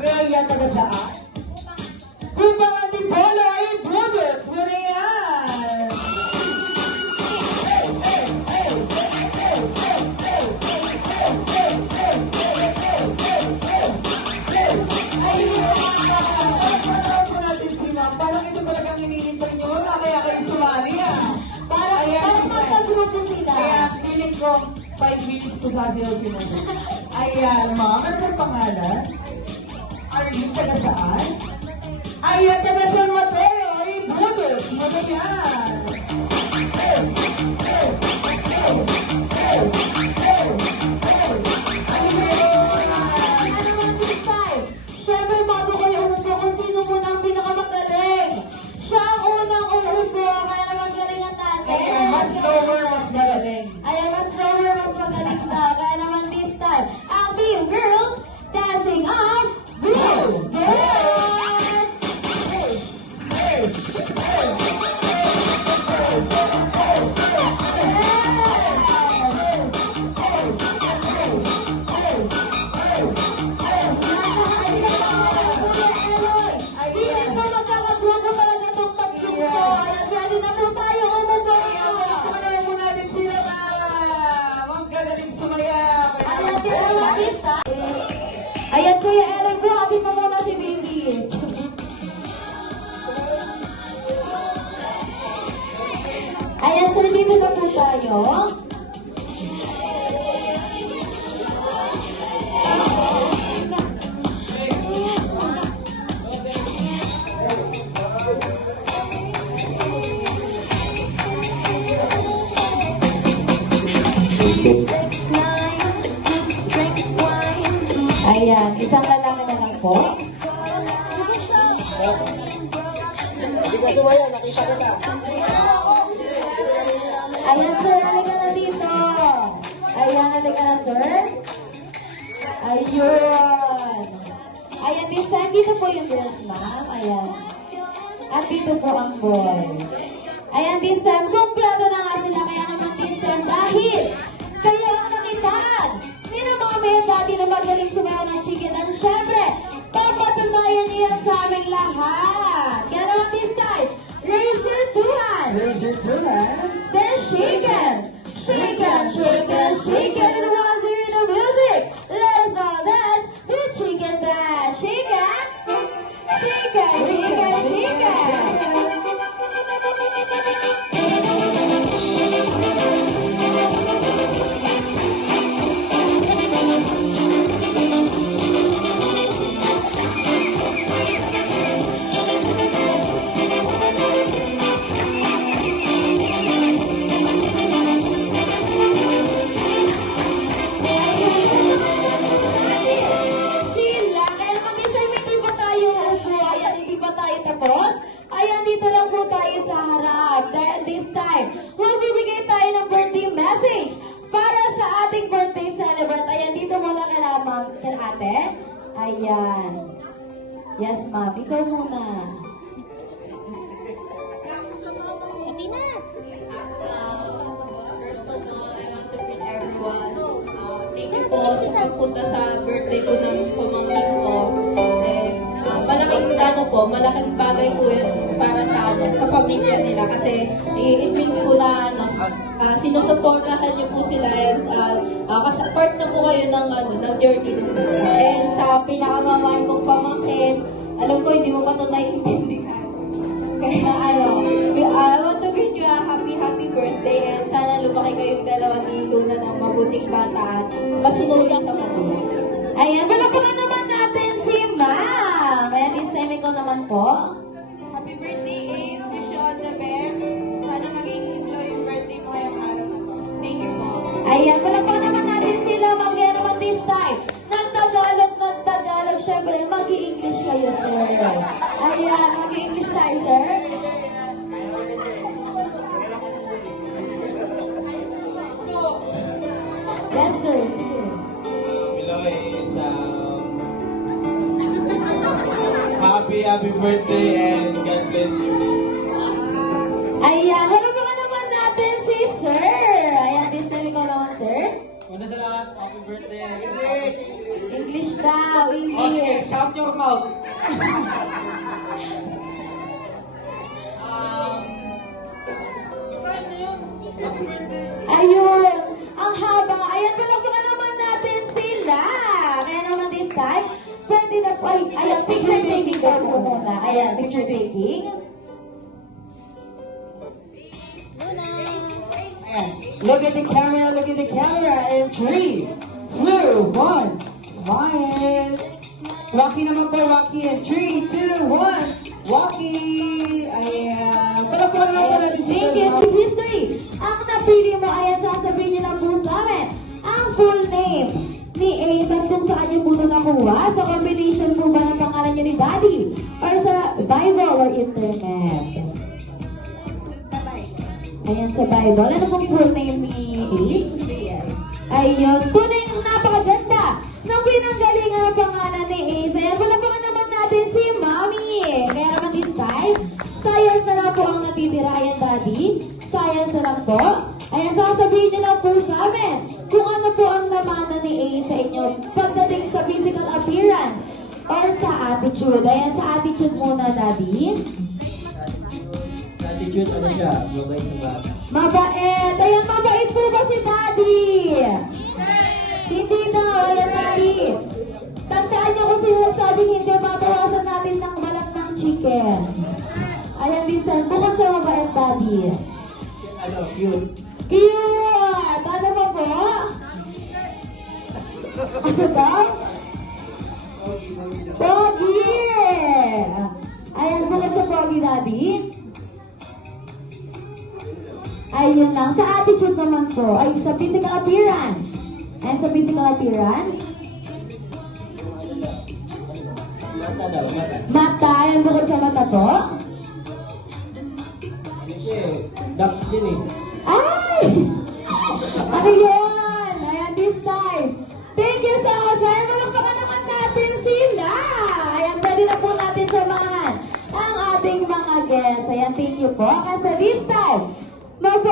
Raya taga saan? Kung mga Antipolo ay Bluebirds, muna yan! Parang ito talagang hinihintay nyo na kaya kayo sumali Parang magka-grupo sila. Kaya feeling ko 5 minutes ko sasayaw sinunod. Ayan, ma'am, ano ang pangalan? Are you taga saan? Ayan, taga San Mateo, ay Bluebirds, muna yan! Siyempre, bago kayo umupo kung sino muna ang pinakamagaling. Siya ang unang umupo, kaya magaling ang natin. Okay, mas lower, mas magaling. Ayan, mas lower, mas magaling na. Kaya naman this time, ang Team Girls dancing on Blue Girls! Ayan, Kuya Ellen po, atin mo muna si Baby. Ayan, sir, dito na po tayo. Ayan, isang lalaki na lang po. Hindi ka sumaya, nakita ka na. Ayan, sir, halika na dito. Ayan, halika na, sir. Ayun. Ayan, this time, dito po yung girls, ma'am. Ayan. At dito po ang boys. Ayan, this time, kumpleto na nga sila. Kaya naman this time, dahil kayo ang nakitaan. Sino mga may dati na magaling sumayaw ng chicken? At syempre, papatunayan niya sa aming lahat. Kaya naman this time, raise your two hands. Raise your two hands. Then shake it. Shake it, shake it, shake it. And once you hear the music, let's go dance with chicken dance. Shake it. Shake it, shake it, shake it. Ayan, dito lang po tayo sa harap. Dahil this time, magbibigay tayo ng birthday message para sa ating birthday celebrant. Ayan, dito muna ka lamang, ate. Ayan. Yes, ma'am. Ikaw muna. Hindi na. Thank you po sa pagpunta sa birthday ko ng pamangkin ko. Malaking bagay po yun para sa akin. pamilya nila kasi it means po na ano, sinusuportahan niyo po sila and kasi part na po kayo ng, ng journey nila. And sa pinakamamahal kong pamangkin, alam ko hindi mo pa ito naiintindihan. Kaya I want to wish you a happy birthday and sana lumaki kayong dalawa ni Luna ng mabuting bata at masunugan sa mabuti. Ayan, palakpakan naman natin si Ma'am. Ayan, this time ikaw naman po. Happy birthday, Ace. Wish you all the best. Sana maging enjoy yung birthday mo ngayong araw na to. Thank you po. Ayan, palakpakan naman natin sila. Ma'am, kaya naman this time. Nagtagalog. Siyempre, mag-i-English kayo, sir. Ayan, mag-i-English tayo, sir. Yes, sir. Below is happy birthday and God bless you. Ayan, wala pa naman natin si sir. Ayan, this time ikaw naman, sir. Una sa lahat, happy birthday. English daw, Okay, English. shout your mouth. Ayun, ang haba. Ayan, palakpakan naman natin sila. Kaya naman this time, pwede na po. Ayan, picture taking daw po muna. Ayan, picture taking. Ayan. Look at the camera, and 3, 2, 1, smile. Rocky naman po, Rocky, and 3, 2, 1, Rocky. Ayan. Palakpakan naman natin si Thank you, Ma'am. si history. Ang napili mo, ayan, sasabihin niyo lang po sa amin. Ang full name ni Ace at kung saan niyo po ito nakuha. Sa combination po ba ng pangalan niyo ni Daddy? Or sa Bible or internet? Ayan, sa Bible. Ano pong full name ni Ace? Ayun. Tunay ng napakaganda ng pinanggalingan ng pangalan ni Ace. Ayan, palapakan naman natin si Mommy. Kaya naman this time, science na lang po ang natitira. Ayan, Daddy. Science na lang po. Ayan, sasabihin niyo lang po sa amin kung ano po ang namanan ni Ace sa inyo pagdating sa physical appearance or sa attitude. Ayan, sa attitude muna, Daddy. Attitude, ano siya? Mabait na ba? Mabait. Ayan, mabait po ba si Daddy? Hindi na. Ayan, Daddy. Tandaan niyo kung sinasabi hindi, babawasan natin ng balat ng chicken. Ayan, minsan, bukod sa mabait, Daddy. Ano, cute. Cute! Ano ba po? Ano daw? Pogi! Ayan, sulat sa Pogi, Daddy. Ayun lang. Sa attitude naman po, ay sa physical appearance. And sa physical appearance, Mata daw, mata. mata. Ayan, bukod sa mata po. Kasi, ducks din eh. Ay! Ano yun? Ayan, this time. Thank you so much. Ayan, malakpakan naman natin sila. Ayan, pwede na po natin samahan ang ating mga guests. Ayan, thank you po. Kasi this time, mag